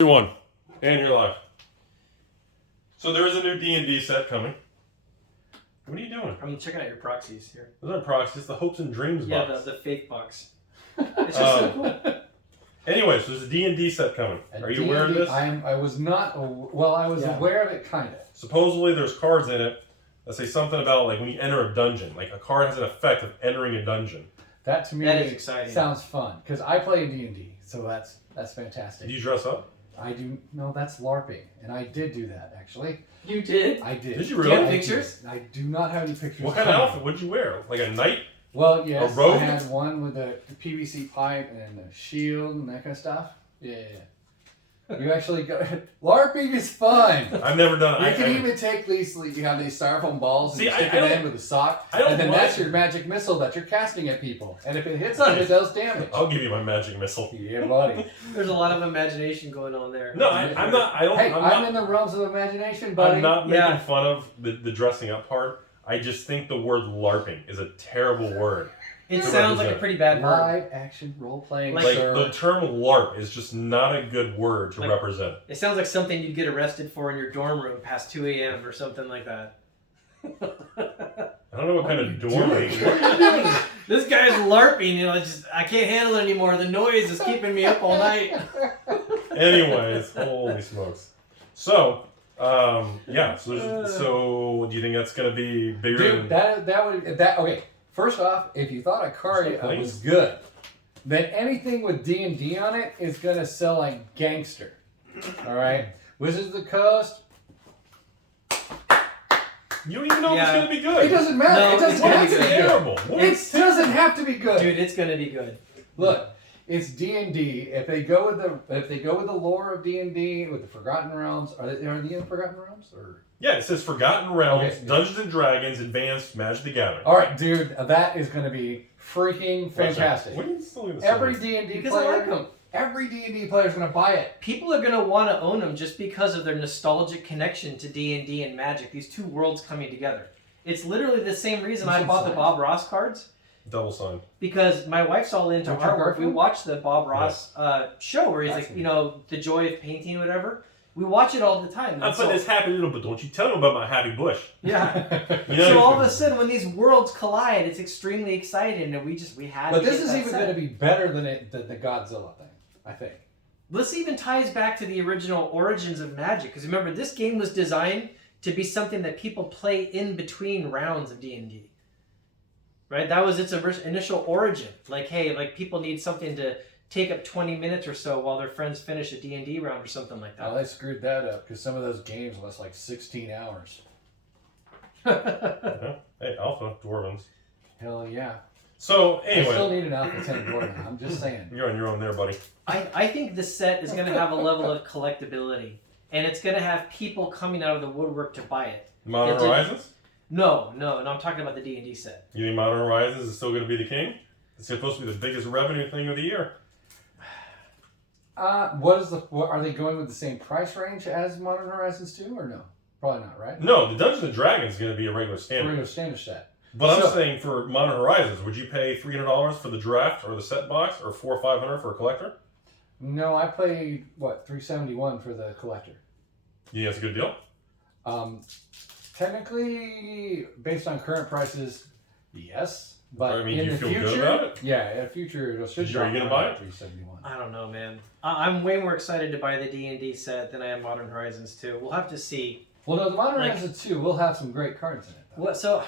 One, and you're live. So there is a new D&D set coming. What are you doing? I'm checking out your proxies here. Those aren't proxies, it's the Hopes and Dreams box. Yeah, the fake box. It's just so cool. Anyways, there's a D&D set coming. Are you aware of this? I was not, well, I was aware of it, kind of. Supposedly there's cards in it that say something about like when you enter a dungeon. Like a card has an effect of entering a dungeon. That to me that is exciting. Sounds fun, because I play D&D, so that's fantastic. Do you dress up? I do. No, that's LARPing, and I did do that actually. You did? I did. Did you Do really? you have pictures? I do not have any pictures. What kind of outfit? What did you wear? Like a knight? Well, yes, a robe? I had one with the PVC pipe and a shield and that kind of stuff. Yeah. You actually go. LARPing is fun. I've never done it. You can even take these. You have these styrofoam balls and you stick it in with a sock, and then that's your magic missile that you're casting at people. And if it hits them, it does damage. I'll give you my magic missile. Yeah, buddy. There's a lot of imagination going on there. No, I'm not. I don't. Hey, I'm in the realms of imagination, buddy. I'm not making fun of the dressing up part. I just think the word LARPing is a terrible word. It sounds like a pretty bad word. Live action role playing. Like the term LARP is just not a good word to represent. It sounds like something you'd get arrested for in your dorm room past 2 a.m. or something like that. I don't know what kind of dorm room. What are you doing? This guy's LARPing, you know, I can't handle it anymore. The noise is keeping me up all night. Anyways, holy smokes. So, yeah. So do you think that's gonna be bigger? Dude, okay. First off, if you thought a card was good, then anything with D&D on it is gonna sell like gangster. All right, Wizards of the Coast. You don't even know if it's gonna be good. It doesn't matter. No, it doesn't have to be terrible. It doesn't have to be good. Dude, it's gonna be good. Look, it's D&D. If they go with the lore of D&D with the Forgotten Realms, are they in the Forgotten Realms or? Yeah, it says Forgotten Realms, Dungeons and Dragons, Advanced Magic the Gathering. All right, dude, that is going to be freaking fantastic. What are you still gonna Every say? D&D Because player, I like them. Every D&D player is going to buy it. People are gonna want to own them just because of their nostalgic connection to D&D and Magic. These two worlds coming together. It's literally the same reason I bought the Bob Ross cards. Double sign. Because my wife's all into artwork. We watched the Bob Ross show where he's like, you know, the joy of painting or whatever. We watch it all the time. I'm putting this happy little, but don't you tell them about my happy bush. Yeah. You know, so all of a sudden, when these worlds collide, it's extremely exciting, and we had. But this is even going to be better than the Godzilla thing, I think. This even ties back to the original origins of Magic, because remember, this game was designed to be something that people play in between rounds of D&D. Right? That was its initial origin. Like, hey, like people need something to take up 20 minutes or so while their friends finish a D&D round or something like that. Oh, they screwed that up because some of those games last like 16 hours. Yeah. Hey, Alpha Dwarvens. Hell yeah. So, anyway. I still need an Alpha 10 Dwarven. I'm just saying. You're on your own there, buddy. I think the set is going to have a level of collectability, and it's going to have people coming out of the woodwork to buy it. Modern Horizons? No, I'm talking about the D&D set. You think Modern Horizons is still going to be the king? It's supposed to be the biggest revenue thing of the year. Are they going with the same price range as Modern Horizons 2 or no? Probably not, right? No, the Dungeons and Dragons is going to be a regular standard. Regular standard set. But I'm saying for Modern Horizons, would you pay $300 for the draft or the set box, or $400 or $500 for a collector? No, I paid $371 for the collector. You think that's a good deal? Technically, based on current prices, yes. But I mean, in do you the feel future, good about it? Yeah, in the future, it'll should Are you gonna buy it? $371. I don't know, man. I'm way more excited to buy the D&D set than I am Modern Horizons 2. We'll have to see. Well, no, the Modern Horizons 2 will have some great cards in it, though. What? So,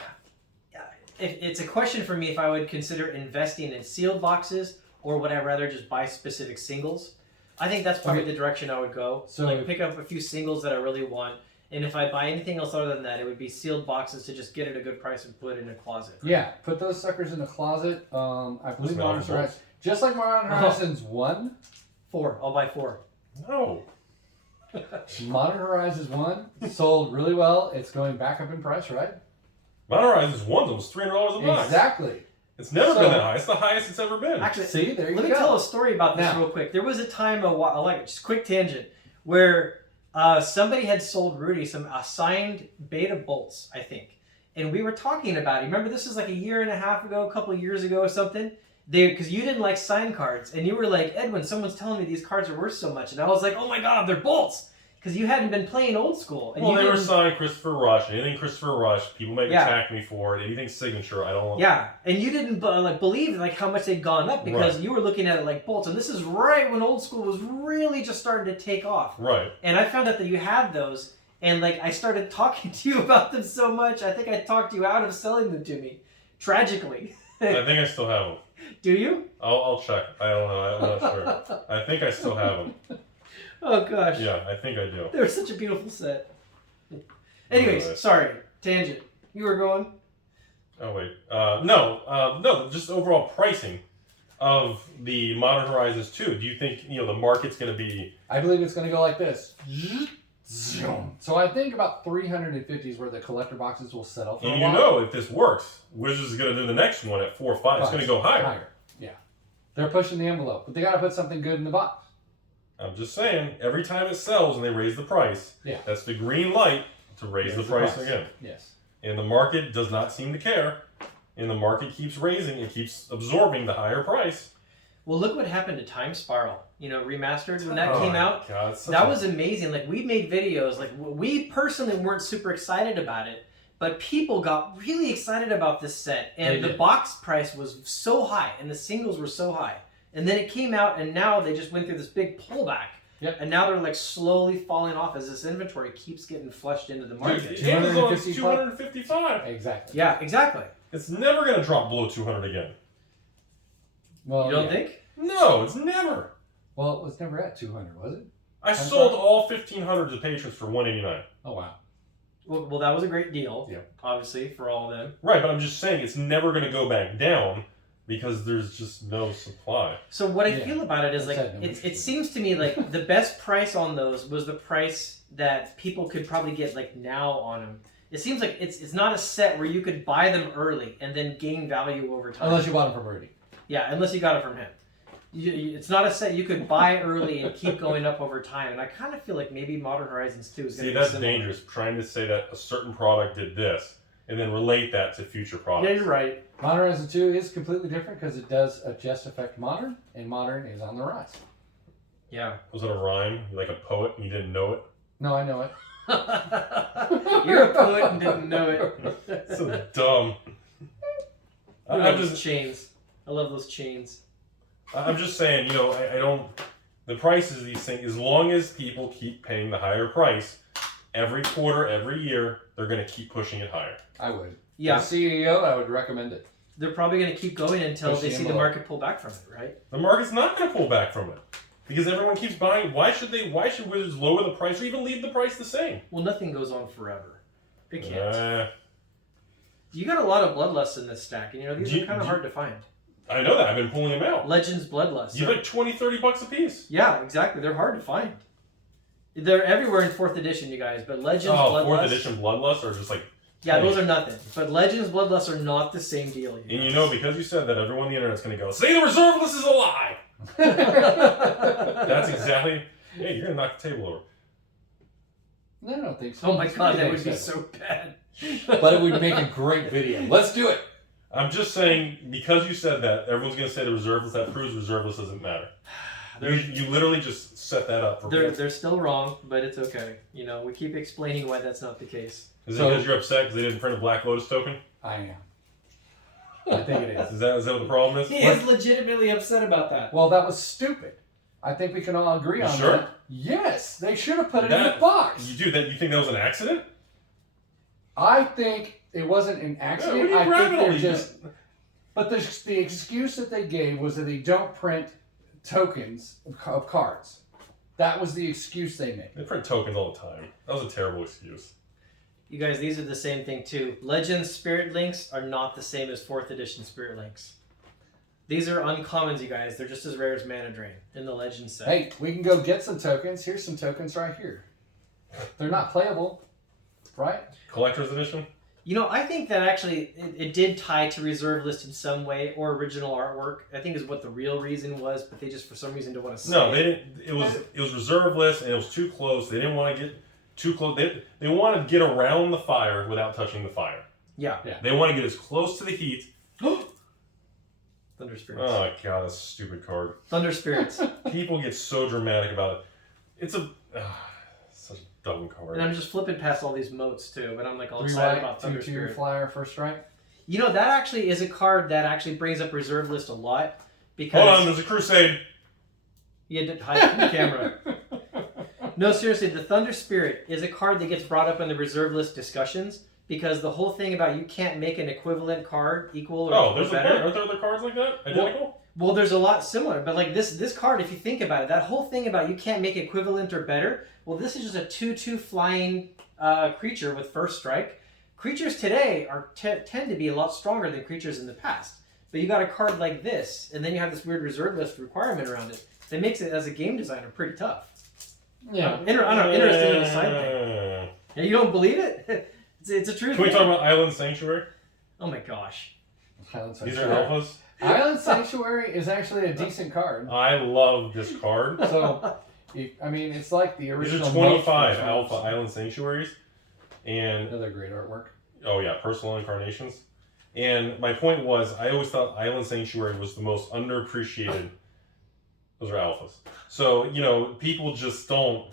it's a question for me if I would consider investing in sealed boxes or would I rather just buy specific singles. I think that's probably the direction I would go. So, like, pick up a few singles that I really want. And if I buy anything else other than that, it would be sealed boxes to just get it at a good price and put it in a closet. Yeah, put those suckers in the closet. I believe Modern Horizons, just like Modern Horizons 1. 4. I'll buy 4. No. Modern Horizons 1 sold really well. It's going back up in price, right? Modern Horizons 1's almost $300 a box. Exactly. It's never been that high. It's the highest it's ever been. Actually, see, there you go. Let me tell a story about this real quick. There was a time, just quick tangent, where somebody had sold Rudy some assigned beta bolts, I think. And we were talking about it. Remember, this was like a year and a half ago, a couple of years ago or something. because you didn't like sign cards, and you were like, Edwin, someone's telling me these cards are worth so much, and I was like, oh my god, they're bolts, because you hadn't been playing old school. And Well, they were didn't... signed Christopher Rush. Anything Christopher Rush, people may attack me for it. Anything signature, I don't want. Yeah, and you didn't believe how much they'd gone up because you were looking at it like bolts, and this is right when old school was really just starting to take off. Right. And I found out that you had those, and I started talking to you about them so much. I think I talked you out of selling them to me, tragically. I think I still have them. Do you? I'll check. I don't know. I'm not sure. I think I still have them. Oh gosh. Yeah, I think I do. They were such a beautiful set. Anyways, sorry, tangent. You were going? Oh wait, no. Just overall pricing of the Modern Horizons 2. Do you think the market's going to be? I believe it's going to go like this. So I think about 350 is where the collector boxes will settle for. And if this works, Wizards is going to do the next one at 4 or 5. It's going to go higher. Yeah, they're pushing the envelope, but they got to put something good in the box. I'm just saying, every time it sells and they raise the price, that's the green light to raise the price again. Yes. And the market does not seem to care. And the market keeps raising, it keeps absorbing the higher price. Well, look what happened to Time Spiral. Remastered when that came out. God, that was amazing. We made videos. We personally weren't super excited about it, but people got really excited about this set, and the box price was so high, and the singles were so high. And then it came out, and now they just went through this big pullback. Yep. And now they're slowly falling off as this inventory keeps getting flushed into the market. Dude, Amazon's 255. Exactly. Yeah, exactly. It's never going to drop below 200 again. Well, you don't think? No, it's never. Well, it was never at 200, was it? I sold all 1,500 to patrons for $189. Oh wow. Well, that was a great deal. Obviously, for all of them. Right, but I'm just saying it's never going to go back down. Because there's just no supply. So what I feel about it is it seems to me like the best price on those was the price that people could probably get now on them. It seems like it's not a set where you could buy them early and then gain value over time. Unless you bought them from Rudy. Yeah, unless you got it from him. It's not a set you could buy early and keep going up over time. And I kind of feel like maybe Modern Horizons 2 is going to be that's similar. dangerous. Trying to say that a certain product did this and then relate that to future products. Yeah, you're right. Modern Horizons 2 is completely different because it does just affect Modern, and Modern is on the rise. Yeah. Was it a rhyme? You're like a poet and you didn't know it? No, I know it. You're a poet and didn't know it. So dumb. I love those chains. I love those chains. I'm just saying, I don't... The prices of these things, as long as people keep paying the higher price, every quarter, every year, they're going to keep pushing it higher. I would. Yeah. As CEO, I would recommend it. They're probably going to keep going until they see the market pull back from it, right? The market's not going to pull back from it. Because everyone keeps buying. Why should Wizards lower the price or even leave the price the same? Well, nothing goes on forever. It can't. You got a lot of Bloodlusts in this stack, and these are kind of hard to find. I know that. I've been pulling them out. Legends Bloodlust. You like $20-$30 a piece. Yeah, exactly. They're hard to find. They're everywhere in 4th edition, you guys. But Legends Bloodlust. 4th edition Bloodlust are just like... Yeah, those are nothing. But Legends Bloodlust are not the same deal. And because you said that, everyone on the internet's going to go, say the reserve list is a lie! That's exactly... Hey, you're going to knock the table over. No, I don't think so. Oh my god, that would be so bad. But it would make a great video. Let's do it! I'm just saying, because you said that, everyone's going to say the reserve list. That proves reserve list doesn't matter. You literally just set that up. They're still wrong, but it's okay. We keep explaining why that's not the case. Is it because you're upset because they didn't print a Black Lotus token? I am. I think it is. Is that what the problem is? He is legitimately upset about that. Well, that was stupid. I think we can all agree on that. Yes, they should have put it in the box. You think that was an accident? I think it wasn't an accident. I think they're just... But the excuse that they gave was that they don't print tokens of cards. That was the excuse they made. They print tokens all the time. That was a terrible excuse. You guys, these are the same thing too. Legends Spirit Links are not the same as 4th edition Spirit Links. These are uncommons, you guys. They're just as rare as Mana Drain in the Legends set. Hey, we can go get some tokens. Here's some tokens right here. They're not playable, right? Collector's edition? I think that actually it did tie to reserve list in some way or original artwork. I think is what the real reason was, but they just for some reason don't want to say. No, they didn't. It was reserve list and it was too close. They didn't want to get too close. They wanted to get around the fire without touching the fire. Yeah. They want to get as close to the heat. Thunder Spirits. Oh god, that's a stupid card. Thunder Spirits. People get so dramatic about it. It's such a dumb card. And I'm just flipping past all these moats too, but I'm like all 3 excited white, about Thunder 2/2 Spirit. flyer, first strike. You know, that actually is a card that actually brings up reserve list a lot because Hold on, there's a Crusade. you had to hide from the camera. No, seriously, the Thunder Spirit is a card that gets brought up in the reserve list discussions because the whole thing about you can't make an equivalent card equal or There's better. aren't there other cards like that? Identical? Well, there's a lot similar, but like this card, if you think about it, that whole thing about you can't make equivalent or better, well, this is just a 2/2 flying creature with first strike. Creatures today tend to be a lot stronger than creatures in the past. But you got a card like this, and then you have this weird reserve list requirement around it that makes it, as a game designer, pretty tough. Yeah. I don't know, interesting little side thing. Yeah, you don't believe it? It's a true Can we thing. talk about Island Sanctuary? Oh my gosh. These are alphas. Island Sanctuary is actually a decent card. I love this card. So, I mean, it's like the These original. are 25 Most alpha Island Sanctuaries. And Another great artwork. oh yeah, personal incarnations. And my point was, I always thought Island Sanctuary was the most underappreciated. Those are alphas. So, you know, people just don't.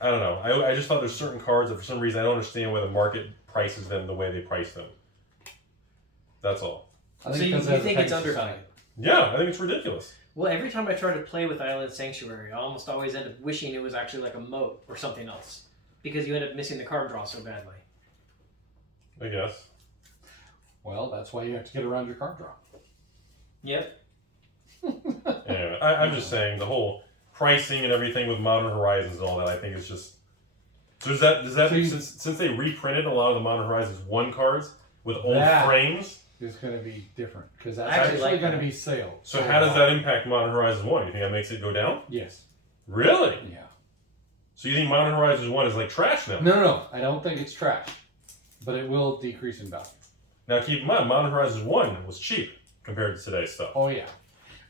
I don't know. I just thought there's certain cards that for some reason I don't understand why the market prices them the way they price them. That's all. I So you because it has a think it's Pegasus undervalued? on it. Yeah, I think it's ridiculous. Well, every time I try to play with Island Sanctuary, I almost always end up wishing it was actually like a moat or something else. Because you end up missing the card draw so badly. I guess. Well, that's why you have to get around your card draw. Yep. Anyway, I'm just saying the whole pricing and everything with Modern Horizons and all that, I think it's just. So does that So you- since they reprinted a lot of the Modern Horizons 1 cards with old That- frames? It's going to be different because that's I actually actually like going to that. be sale. So how does that impact Modern Horizons 1? You think that makes it go down? Yes. Really? Yeah. So you think Modern Horizons 1 is like trash now? No. I don't think it's trash, but it will decrease in value. Now keep in mind, Modern Horizons 1 was cheap compared to today's stuff. Oh yeah.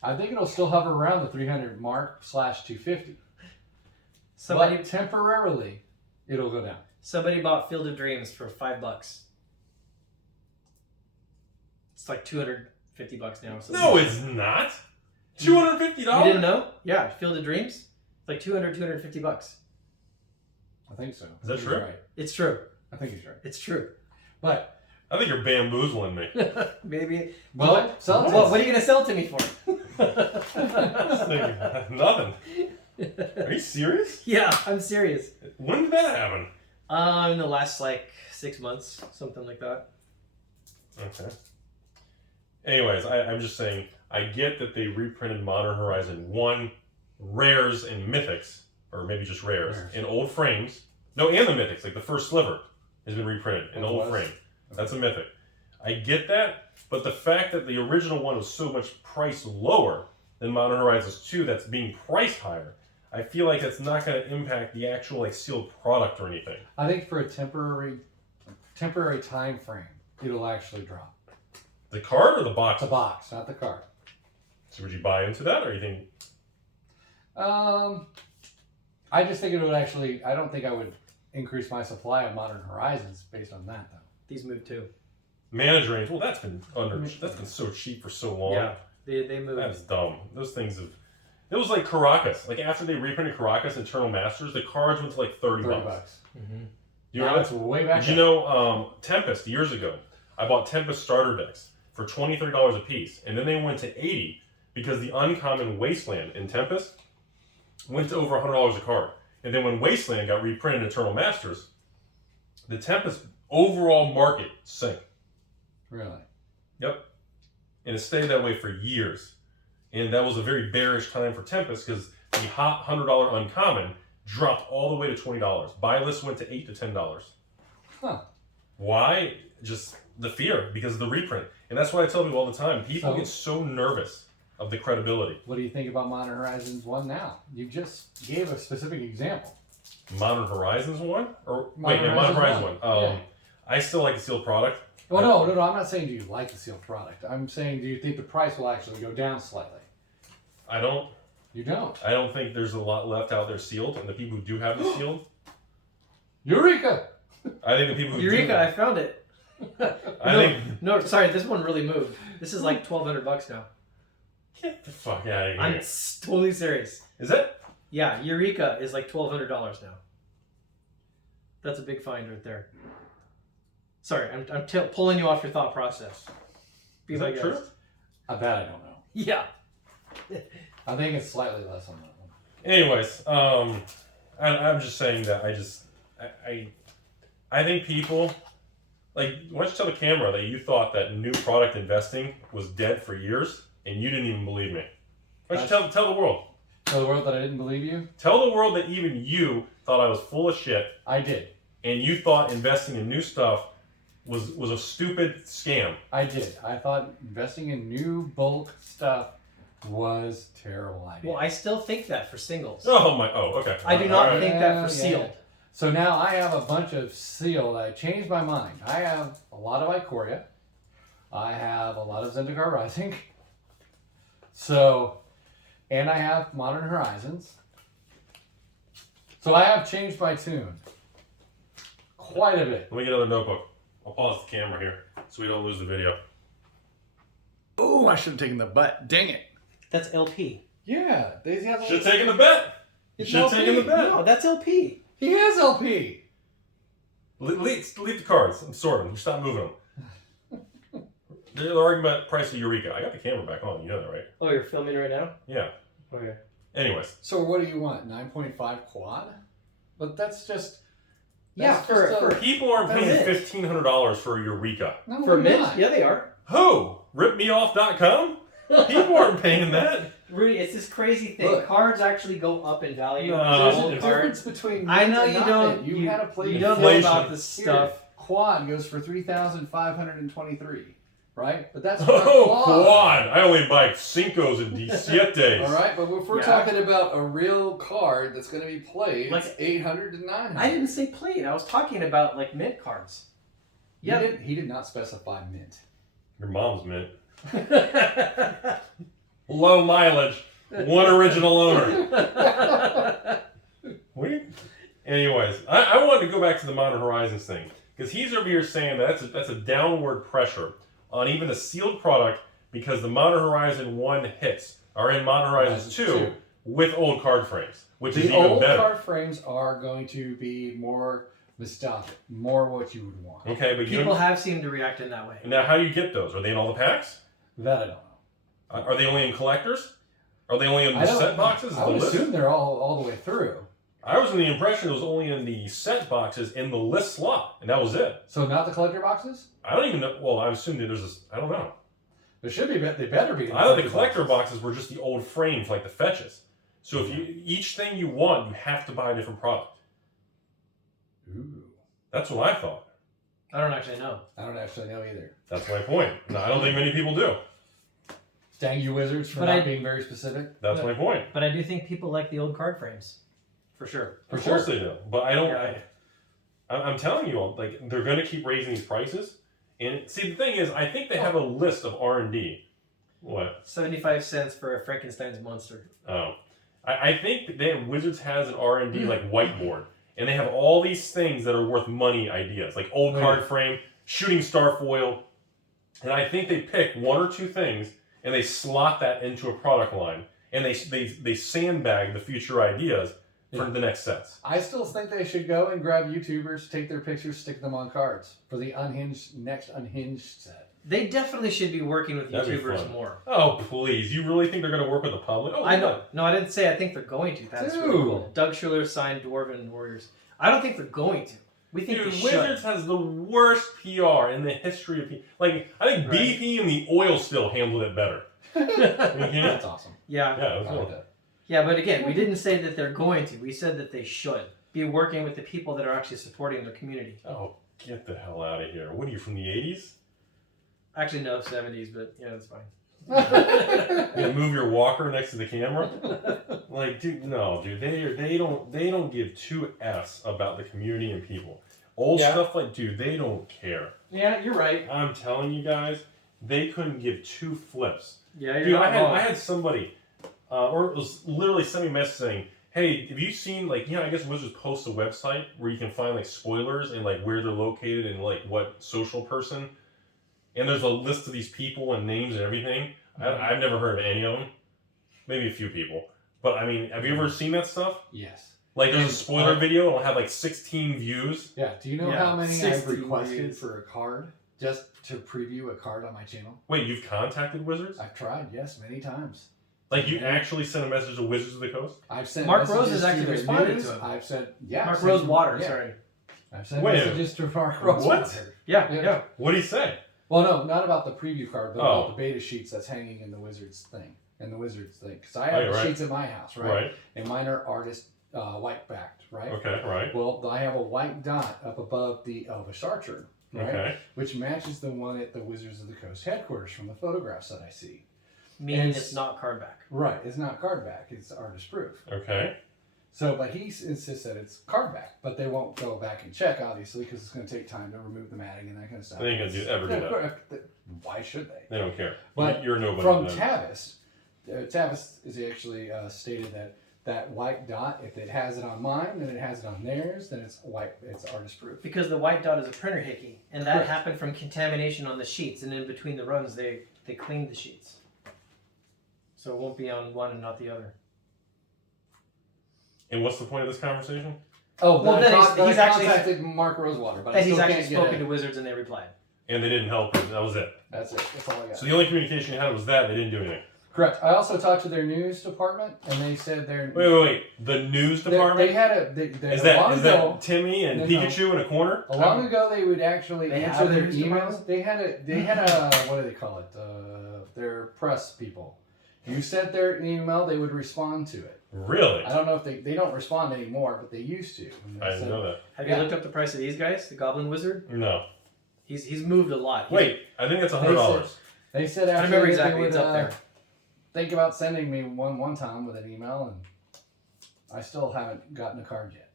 I think it'll still hover around the 300 mark /250. Somebody But temporarily, it'll go down. somebody bought Field of Dreams for $5. It's like $250 now. So No, it's not. $250? You didn't know? Yeah, Field of Dreams. It's like $250. I think so. Is that He's true? Right. It's true. I think he's right. It's true. But I think you're bamboozling me. Maybe. well, something. What are you gonna sell to me for? Nothing. Are you serious? Yeah, I'm serious. When did that happen? In the last like 6 months, something like that. Okay. Anyways, I'm just saying, I get that they reprinted Modern Horizon 1 rares and mythics, or maybe just rares, in old frames. No, and the mythics, like the first sliver has been reprinted in old frame. That's a mythic. I get that, but the fact that the original one was so much priced lower than Modern Horizons 2 that's being priced higher, I feel like that's not going to impact the actual like sealed product or anything. I think for a temporary time frame, it'll actually drop. The card or the box? The box, not the card. So would you buy into that, or you think? I just think it would actually. I don't think I would increase my supply of Modern Horizons based on that though. These moved too. Mana drains. Well, that's been so cheap for so long. Yeah, they moved. That's dumb. Those things have. It was like Caracas. Like after they reprinted Caracas Eternal Masters, the cards went to like $30. Mm-hmm. You Now know it's way back. Did you know Tempest years ago? I bought Tempest starter decks for $20-$30 a piece, and then they went to $80 because the uncommon Wasteland in Tempest went to over $100 a card. And then when Wasteland got reprinted in Eternal Masters, the Tempest overall market sank. Really? Yep. And it stayed that way for years. And that was a very bearish time for Tempest because the hot $100 uncommon dropped all the way to $20. Buy list went to $8 to $10. Huh. Why? Just the fear because of the reprint. And that's what I tell people all the time. People get so nervous of the credibility. What do you think about Modern Horizons 1 now? You just gave a specific example. Modern Horizons 1? Or Modern Modern Horizons Horizons 1. 1. Yeah. I still like the sealed product. Well, no. I'm not saying do you like the sealed product. I'm saying do you think the price will actually go down slightly? I don't. You don't. I don't think there's a lot left out there sealed, and the people who do have it sealed, Eureka! I think the people who Eureka! do, I found it. I think. No, sorry, this one really moved. This is like $1,200 now. Get the fuck out of here. I'm totally serious. Is it? Yeah, Eureka is like $1,200 now. That's a big find right there. Sorry, I'm pulling you off your thought process. Be Is my that true? guest. I bet I don't know. Yeah. I think it's slightly less on that one. Anyways, I'm just saying that I think people, like, why don't you tell the camera that you thought that new product investing was dead for years and you didn't even believe me? Why don't you tell the world? Tell the world that I didn't believe you? Tell the world that even you thought I was full of shit I did. and you thought investing in new stuff was a stupid scam. I did. I thought investing in new bulk stuff was a terrible idea. Well, I still think that for singles. Okay. I do not Alright. think that for Yeah. sealed. So now I have a bunch of sealed. I changed my mind. I have a lot of Ikoria. I have a lot of Zendikar Rising. So, and I have Modern Horizons. So I have changed my tune quite a bit. Let me get another notebook. I'll pause the camera here so we don't lose the video. Oh, I should have taken the butt. Dang it. That's LP. Yeah, they have. Should have taken the bet. You should have taken the bet. No, that's LP. He has LP. Leave the cards. I'm sorting them. Stop moving them. They're arguing about the price of Eureka. I got the camera back on. You know that, right? Oh, you're filming right now? Yeah. Okay. Anyways. So what do you want? 9.5 quad? But that's just. Yeah, that's for just a- People aren't paying That's it. $1,500 for a Eureka. No, For we're mint? not. Yeah, they are. Who? RipMeOff.com? People aren't paying that. Rudy, it's this crazy thing. Look. cards actually go up in value. No. There's Old a cards. difference between. I mint know and you not don't. mint. You had to play. You don't know Inflation. about this stuff. Quad goes for 3,523, right? But that's for a Oh, quad. I only buy Cincos and Disietes. All right, but if we're Yeah. talking about a real card that's going to be played, Like- it's 800 to 900. I didn't say played. I was talking about like mint cards. Yeah. He did not specify mint. Your mom's mint. Low mileage. One original owner. Anyways, I wanted to go back to the Modern Horizons thing. Because he's over here saying that's a downward pressure on even a sealed product because the Modern Horizon 1 hits are in Modern Horizons 2 with old card frames, which is The even old better. card frames are going to be more nostalgic, more what you would want. Okay, but you People don't, have seemed to react in that way. now how do you get those? Are they in all the packs? That I don't know. Are they only in collectors? Are they only in I the don't- set boxes? I The would list? assume they're all the way through. I was in the impression it was only in the set boxes in the list slot, and that was it. So not the collector boxes? I don't even know. Well, I assume that there's this. I don't know. There should be. They better be. in I thought the collector boxes were just the old frames, like the fetches. So if you each thing you want, you have to buy a different product. Ooh. That's what I thought. I don't actually know. I don't actually know either. That's my point. No, I don't think many people do. Dang you wizards for But not I- being very specific. That's my point. But I do think people like the old card frames. For sure. Of course they do, but I don't. Yeah. I'm telling you, like they're going to keep raising these prices. And see, the thing is, I think they have a list of R&D. What? 75 cents for a Frankenstein's monster. Oh, I think Wizards has an R&D like whiteboard, and they have all these things that are worth money ideas, like old card frame, shooting star foil, and I think they pick one or two things and they slot that into a product line, and they sandbag the future ideas for the next sets. I still think they should go and grab YouTubers, take their pictures, stick them on cards for the next unhinged set. They definitely should be working with That'd be YouTubers fun. more. Oh please, you really think they're going to work with the public? Oh, I know. yeah. No, I didn't say I think they're going to. That's really Dude. cool. Doug Schuler signed Dwarven Warriors. I don't think they're going to. We think Dude, they Wizards has the worst PR in the history of PR. Like, I think Right. BP and the oil still handled it better. That's awesome. Yeah. Yeah, that's I like cool. that. Yeah, but again, we didn't say that they're going to. We said that they should be working with the people that are actually supporting their community. Oh, get the hell out of here. What are you, from the 80s? Actually, no, 70s, but yeah, that's fine. Yeah, move your walker next to the camera? Like, dude, no, dude. They don't give two F's about the community and people. Old Yeah. stuff like, dude, they don't care. Yeah, you're right. I'm telling you guys, they couldn't give two flips. Yeah, you're Dude, not wrong. I had somebody, or it was literally sending me a message saying, hey, have you seen, like, I guess Wizards posts a website where you can find, like, spoilers and, like, where they're located and, like, what social person. And there's a list of these people and names and everything. I've never heard of any of them. Maybe a few people. But, I mean, have you ever seen that stuff? Yes. Like, there's a spoiler video, it'll have, like, 16 views. Yeah, do you know how many I've 60 requested views. for a card? Just to preview a card on my channel? Wait, you've contacted Wizards? I've tried, yes, many times. Like, you actually sent a message to Wizards of the Coast? I've sent Mark Rose messages has actually to their responded news. to him. I've said, yeah. Mark I've sent Rose them- Water, yeah. sorry. I've sent Wait. messages to Mark Rose What? Water. Yeah, Yeah. yeah. What did he say? Well, no, not about the preview card, but Oh. about the beta sheets that's hanging in the Wizards thing. Because I have you're the right. sheets at my house, right? And mine are artist white backed, right? Okay, right. Well, I have a white dot up above the Elvish Archer, right? Okay. Which matches the one at the Wizards of the Coast headquarters from the photographs that I see. Meaning And it's not card back. Right, it's not card back, it's artist proof. Okay. So, but he insists that it's card back, but they won't go back and check, obviously, because it's going to take time to remove the matting and that kind of stuff. They ain't gonna ever do that. Why should they? They don't care. But you're nobody. From then. Tavis, Tavis is actually stated that white dot, if it has it on mine, then it has it on theirs, then it's white, it's artist proof. Because the white dot is a printer hickey. And that Correct. happened from contamination on the sheets. And in between the runs, they cleaned the sheets. So it won't be on one and not the other. And what's the point of this conversation? Oh, Well, then he's I actually- contacted Mark Rosewater, but I And he's still actually can't spoken get to it. Wizards and they replied. And they didn't help you. That was it. That's it. That's all I got. So the only communication you had was that. They didn't do anything. Correct. I also talked to their news department, and they said they're Wait. The news department? They had a. Is long ago, that Timmy and No. Pikachu in a corner? A long ago, they would actually They answer have a their news emails. department? They had a what do they call it? Their press people. You sent their email, they would respond to it. Really? I don't know if they don't respond anymore, but they used to. And they I didn't said- know that. Have Yeah. you looked up the price of these guys? The Goblin Wizard? No. He's moved a lot. Wait, I think it's $100. They said I actually remember that exactly. they would It's up there. think about sending me one time with an email, and I still haven't gotten a card yet.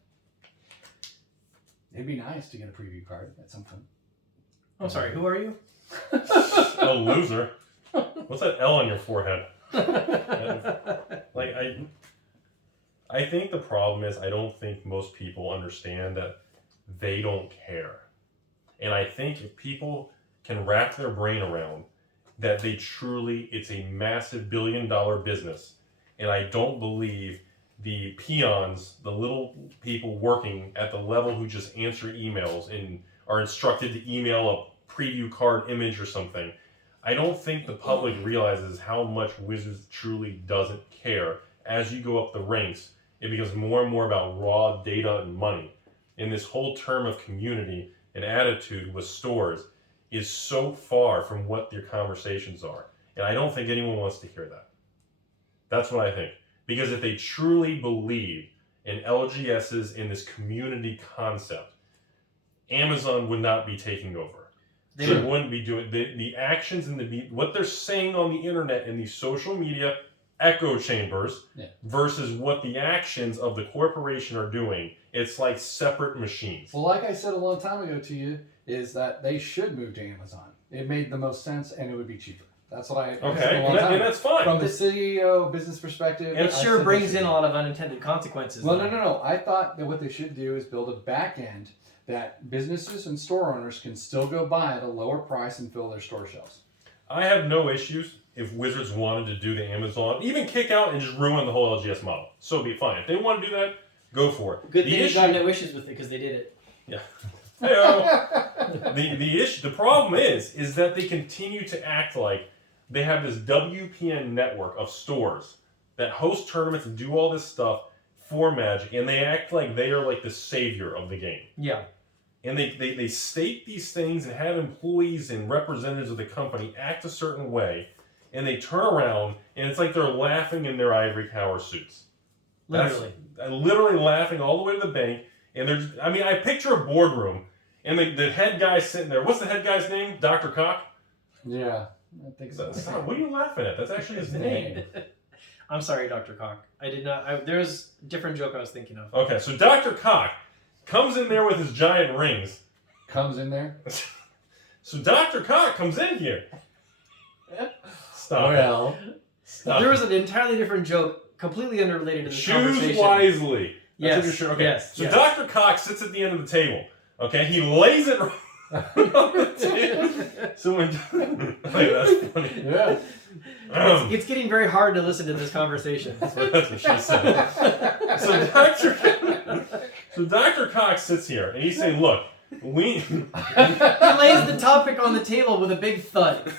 It'd be nice to get a preview card at some point. I'm sorry, who are you? A loser. What's that L on your forehead? Like, I think the problem is I don't think most people understand that they don't care. And I think if people can wrap their brain around that they truly, it's a massive billion-dollar business. And I don't believe the peons, the little people working at the level who just answer emails and are instructed to email a preview card image or something. I don't think the public realizes how much Wizards truly doesn't care. As you go up the ranks, it becomes more and more about raw data and money. And this whole term of community and attitude with stores is so far from what your conversations are. And I don't think anyone wants to hear that. That's what I think. Because if they truly believe in LGSs in this community concept, Amazon would not be taking over. They wouldn't be doing the actions and what they're saying on the internet in these social media echo chambers versus what the actions of the corporation are doing. It's like separate machines. Well, like I said a long time ago to you, is that they should move to Amazon. It made the most sense, and it would be cheaper. That's what I said a Okay, long time and ago. that's fine. From the CEO business perspective, It I sure said brings they in should. a lot of unintended consequences. Well, though. no. I thought that what they should do is build a back end that businesses and store owners can still go buy at a lower price and fill their store shelves. I have no issues if Wizards wanted to do the Amazon, even kick out and just ruin the whole LGS model. So be fine. If they want to do that, go for it. Good The thing you issue- got no issues with it because they did it. Yeah. Hey-o. the issue, the problem is that they continue to act like they have this WPN network of stores that host tournaments and do all this stuff for Magic, and they act like they are like the savior of the game. Yeah. And they state these things and have employees and representatives of the company act a certain way, and they turn around and it's like they're laughing in their ivory tower suits. Literally. Literally laughing all the way to the bank. And they're just, I mean, I picture a boardroom, and the head guy's sitting there. What's the head guy's name? Dr. Cock? Yeah, I think so. Stop. What are you laughing at? That's actually his name. I'm sorry, Dr. Cock. I did not. There's a different joke I was thinking of. Okay, so Dr. Cock comes in there with his giant rings. Comes in there. So Dr. Cock comes in here. Stop. Well, Stop. There was an entirely different joke completely unrelated to this Choose conversation. wisely. Yes. That's what you're, okay. Yes. So yes. Dr. Cox sits at the end of the table. Okay, he lays it right on the table. So when wait, that's funny. Yeah. It's getting very hard to listen to this conversation. That's what she said. So Dr. Cox sits here and he's saying, "Look, we." He lays the topic on the table with a big thud.